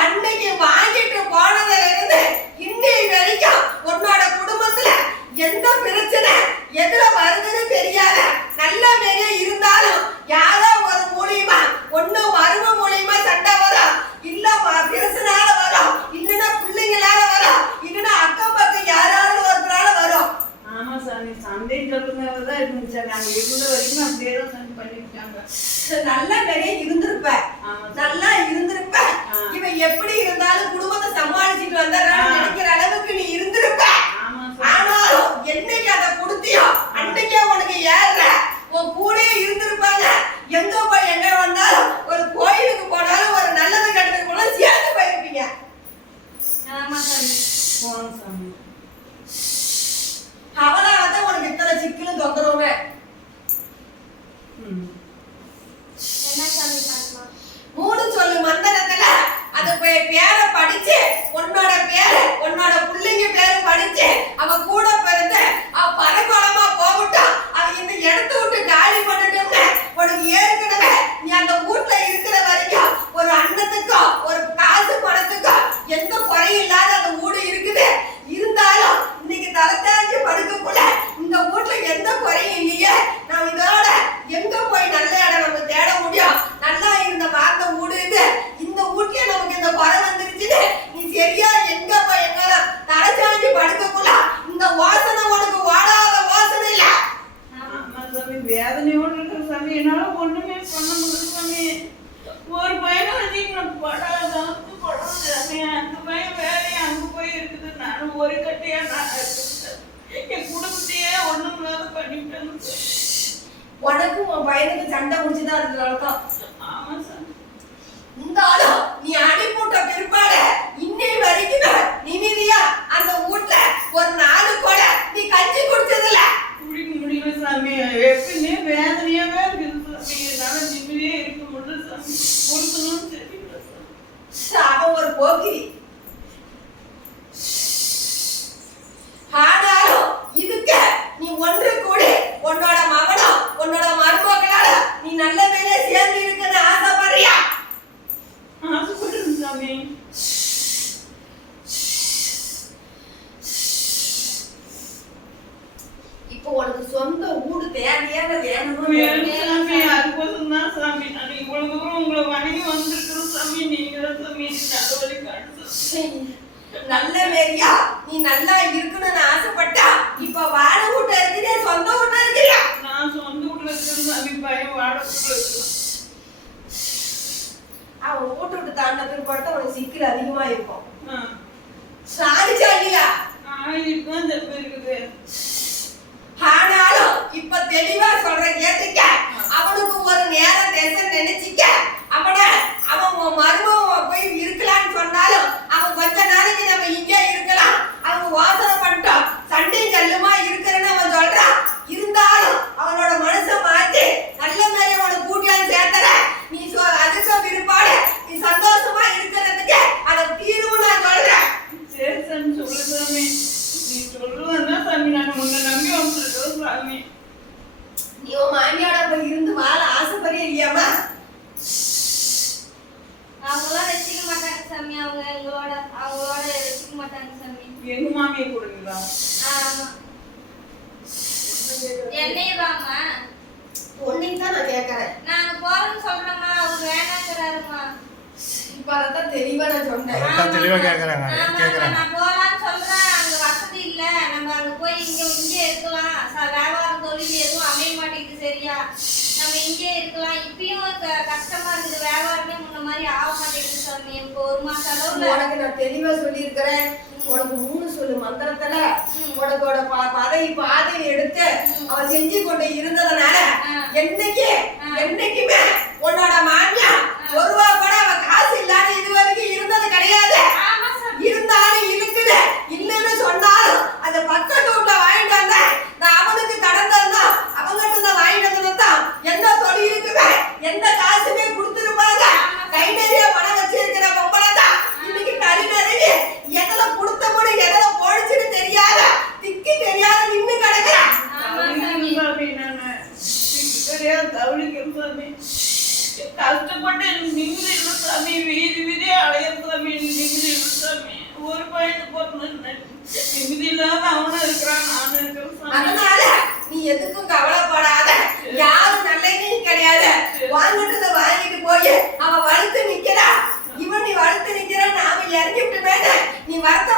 அன்னைக்கு வாங்கிட்டு போனதுல இருந்து இன்னை வரைக்கும் உன்னோட குடும்பத்துல எந்த பிரச்சனை எதுல வருதுன்னு தெரியாத நல்ல மாரியே இருந்தாலும் யாரோ ஒரு மூலியமா ஒண்ணு மரும மூலியமா சண்டை வரும். இல்ல பிரச்சனால வரும். இல்லைன்னா பிள்ளைங்களால வரும். இல்லைன்னா அக்கம் பக்கம் யாராவது ஒருத்தரால வரும். ஆமா சாமி சண்டை சொல்லுங்கதான் இருந்துச்சு. நாங்க இருந்த வரைக்கும் அப்படியே தான் சாமி பண்ணிருக்காங்க நல்ல மாரியே இருந்திருப்ப. நல்லா இருந்திருப்ப. இவன் எப்படி இருந்தாலும் குடும்பத்தை சமாளிச்சுட்டு வந்துடுறான்னு. நினைக்கிற அளவுக்கு நீ இருந்திருப்ப. ஆனாலும் என்னைக்கு அதை கொடுத்தியோ அன்னைக்கே உனக்கு ஏற உன் கூடயே இருந்திருப்பாங்க. எங்க போய் எங்க வந்தாலும் 嗯。ஒரு கட்டையா நான். என் குடும்பத்தையே ஒண்ணும் இல்லாத பண்ணிட்டேன் உனக்கும் உன் பையனுக்கு சண்டை முடிச்சுதான் இருக்கிறாள் தான் ஆமா சாமி. இருந்தாலும் நீ அனுப்பிவிட்ட பிற்பாடு இன்னை வரைக்கும் நிம்மதியா அந்த வீட்ல ஒரு நாலு கூட நீ கஞ்சி குடிச்சதில்ல குடிக்க முடியல சாமி எப்பயுமே வேதனையாவே இருக்குது சாமி என்னால நிம்மதியே இருக்க முடியல சாமி கொடுக்கணும்னு தெரியல சாமி அவன் ஒரு போக்கிரி ஆனாலும் இதுக்கு நீ ஒன்று கூடி உன்னோட மகனும் உன்னோட மருமகனால நீ நல்ல வேலையை சேர்ந்து இருக்குன்னு ஆசைப்படுறியா சாமி இப்போ உனக்கு சொந்த வேணும்னு வேணும் சாமி தான் சாமி. நான் இவ்வளவு தூரம் உங்களை வணங்கி வந்திருக்கிறோம் சாமி. நீங்க சாமி. நல்ல வழி மேரியா நீ நல்லா இருக்கணும்னு ஆசைப்பட்டா இப்ப வாடகை வீட்டை இருக்கிறியா சொந்த வீட்டை 喝一 அவங்களாம் வச்சுக்க மாட்டாங்க சாமி. அவங்க எங்களோட அவங்களோட வச்சுக்க மாட்டாங்க சாமி. எங்க மாமியை கொடுங்களா வாமா உன்னைக்கு தான் நான் கேட்கறேன் நாங்க போறோம்னு சொல்றோம்மா. அவர் வேணாங்கிறாருமா இப்ப அதான் தெளிவா நான் சொன்னேன். அதான் தெளிவா கேக்குறாங்க. ஆமா, கேக்குறாங்க. நான் போலான்னு சொல்றேன். அங்க வசதி இல்ல. நம்ம அங்க போய் இங்க இங்கே இருக்கலாம். வியாபாரம் தொழில் எதுவும் அமைய மாட்டேங்குது சரியா? நம்ம இங்கே இருக்கலாம். இப்பயும் கஷ்டமா இருக்குது வியாபாரமே முன்ன மாதிரி ஆக மாட்டேங்குது சாமி. எனக்கு ஒரு மாசம் அளவுல உனக்கு நான் தெளிவா சொல்லியிருக்கிறேன். உனக்கு மூணு சொல்லு மந்திரத்துல. உனக்கோட ப- பதவி பாதை எடுத்து அவ செஞ்சு கொண்டு இருந்ததுனால. என்னைக்கு. என்னைக்குமே உன்னோட மாமியா ஒரு ரூபா கூட அவ காசு இல்லாத இது வரைக்கும் இருந்தது கிடையாது ஆமா சாமி இருந்தாலும் இருக்குது இல்லைன்னு சொன்னாலும் அந்த பக்கத்து வீட்டுல வாங்கிட்டு வந்தேன் நான் அவனுக்கு கடன் தந்தோம் அவங்ககிட்ட தான் வாங்கிட்டு வந்ததான் எந்த தொழிலுக்குமே எந்த காசுமே கொடுத்துருப்பாங்க கை நிறைய பணம் வச்சிருக்கிற பொம்பளை தான் இன்னைக்கு கறி நிறைய எதுல கொடுத்த முடி எதுல போடுச்சுன்னு தெரியாத திக்கி தெரியாத நின்னு கிடக்குறேன் கஷ்டப்பட்டு இல்லை சாமி வீதி வீதியா அலையிற சாமி இல்லை சாமி. ஒரு பையனுக்கு பிறந்த நிம்மதி இல்லாத அவனும் இருக்கிறான் நானும் இருக்கிறேன் அதனால நீ எதுக்கும் கவலைப்படாத. முடியாத வாங்கிட்டு வாங்கிட்டு போய். அவன் வளர்த்து நிக்கிறா. இவன் நீ வளர்த்து நிக்கிறா நாம இறங்கிட்டு மேல நீ வரத்த